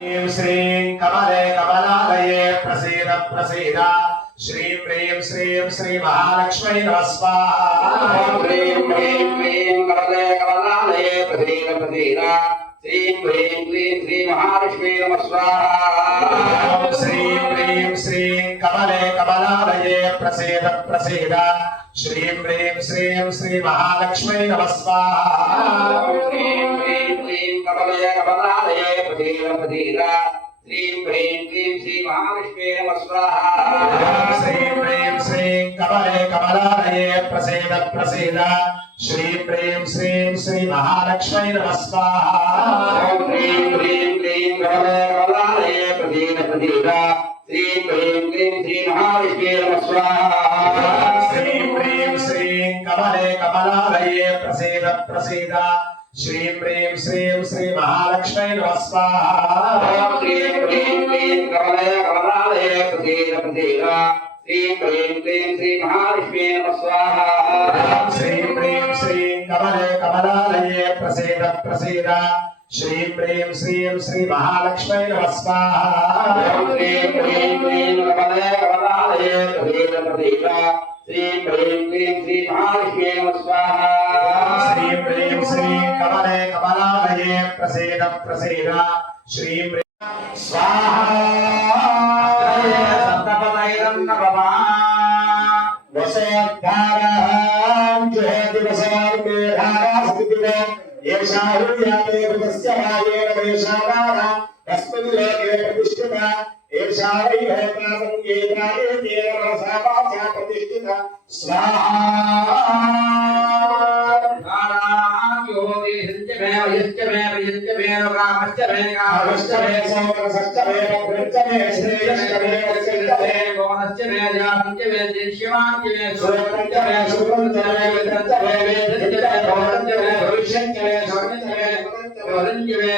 ह्रीं श्रीं कमले कमलालये प्रसीद प्रसीद श्रीं ह्रीं श्रीं श्रीमहालक्ष्मै नमः स्वाहा ॐ ह्रीं ह्रीं क्लीं कमले कमलालये प्रसीद प्रसीद श्रीं ह्रीं क्लीं श्रीमहालक्ष्मी नमः स्वाहा ॐ श्रीं ह्रीं श्रीं कमले कमलालये प्रसीद प्रसीद श्रीं ह्रीं श्रीं श्रीमहालक्ष्मै नमः स्वाहा ॐ ह्रीं ह्रीं కమలయ కమలాలయ ప్రధీర ప్రధీర శ్రీం హ్రీం క్లీం శ్రీ మహావిష్ణే నమ స్వాహ. శ్రీం హ్రీం శ్రీం శ్రీ మహాలక్ష్మీ నమ ప్రసీద ప్రసీద. శ్రీం హ్రీం శ్రీం శ్రీ మహాలక్ష్మీ శ్రీం హ్రీం క్లీం శ్రీ మహాలక్ష్మీ శ్రీం హ్రీం శ్రీం కమలే కమలాలయే ప్రసీద ప్రసీద. శ్రీం శ్రీ మహాలక్ష్మీ స్వాహ. ह्रीं क्लीं श्रीमहालक्ष्मी नमः स्वाहा श्रीं ह्रीं श्रीं कमले कमलालये प्रसीद प्रसीद श्रीं ह्रीं स्वाहा सप्तपदैरं नमः वसोद्धारां जुहोति वसोर्मेधारास्तितिव येषा हुर्याते कृतस्य भागेन वेषावारा तस्मिन् लोके प्रतिष्ठिता एषा वै होता संकेता एतेन मनसा वाचा प्रतिष्ठिता स्वाहा आगश्च मे सौरसश्च मे भद्रश्च मे श्रेयश्च मे वत्सश्च मे सुरतश्च मे शुक्रश्च मे विद्रश्च मे वेदश्च मे भवनश्च मे भविष्यश्च मे शरणश्च मे कृतश्च मे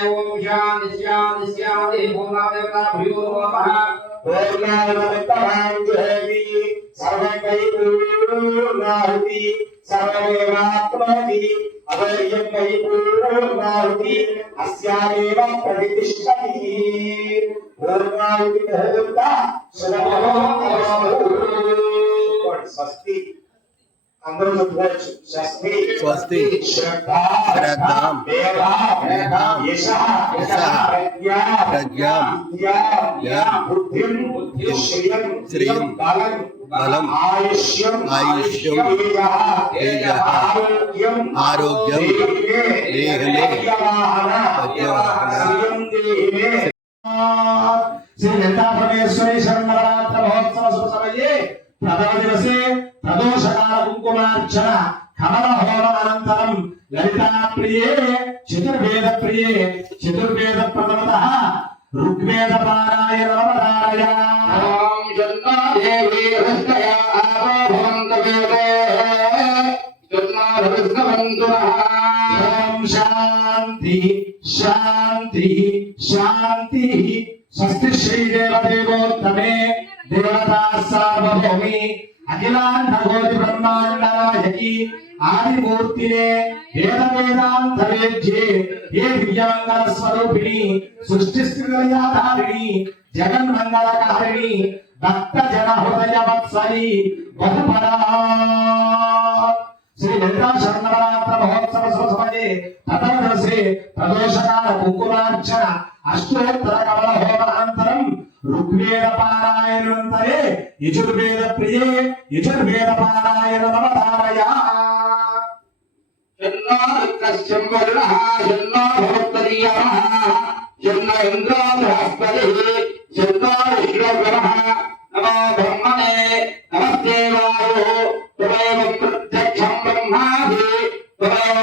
पूर्णानुमित्तमां जुहेति पूर्णाहुति मुहूर्त शुभमहोत्तमः స్వస్తి అందరూ చెప్పుకోవచ్చు స్వస్తి స్వస్తి శ్రద్ధ శ్రద్ధాం మేధ మేధాం యశ యశః ప్రజ్ఞా ప్రజ్ఞాం విద్యా విద్యా బుద్ధిం బుద్ధిం శ్రియం శ్రియం బలం బలం ఆయుష్యం ఆయుష్యం తేజః తేజః ఆరోగ్యం ఆరోగ్యం దేహిమే దేహిమే అద్యవాహన అద్యవాహన శ్రియం దేహిమే శ్రీ లలితాపరమేశ్వరి శరణవరాత్ర మహోత్సవ శుభ సమయే ప్రథమ దివసే ప్రదోషకాల కుంకుమార్చన కమల హోమ అనంతరం లలితా ప్రియే చతుర్వేద ప్రియే చతుర్వేద ప్రథమత ఋగ్వేద పారాయణ నవదారయ ఓం జన్మా దేవీ హృదయ ఆపోభవంతవేదే జన్మా దేవతా సార్వభౌమి అఖిలాండ కోటి బ్రహ్మాండ నాయకి ఆదిమూర్తినే వేద వేదాంత వేద్యే ఏ దివ్యాంగ స్వరూపిణి సృష్టి స్థితిలయాధారిణి జగన్మంగళకారిణి భక్త జన హృదయ వత్సలి బహుపరా శ్రీ లలితా శరణరాత్ర మహోత్సవ శుభ సమయే ప్రథమ ప్రదోషకాల కుంకుమార్చన అష్టోత్తర కమల హోమ అనంతరం ఋగ్వేద పారాయణంతరే యజుర్వేద ప్రియే యజుర్వేద పారాయణ నవధారయ జన్మా రుద్రస్యం వరుణః జన్మా భవత్తరీయమః ఇంద్రో బృహస్పతిః నమో బ్రహ్మణే నమస్తే త్వమేవ ప్రత్యక్షం బ్రహ్మాది త్వమేవ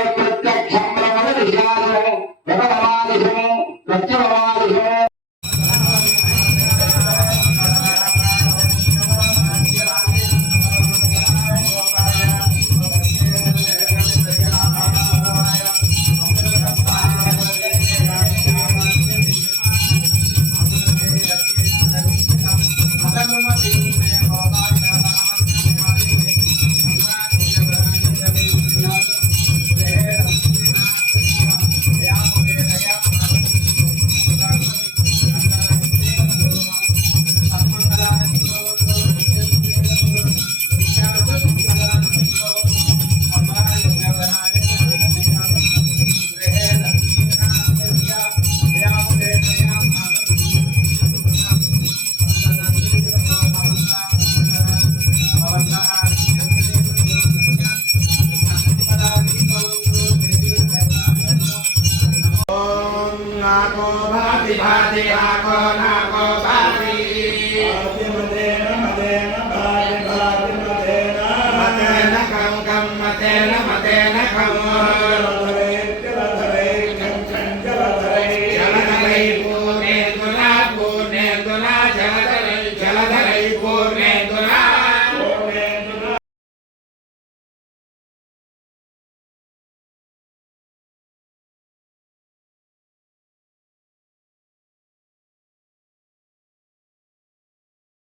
नाको भाति भाति नाको नाको भाति भाति मदेन मदेन भाति भाति मदेन मदेन कं कं मदेन मदेन कं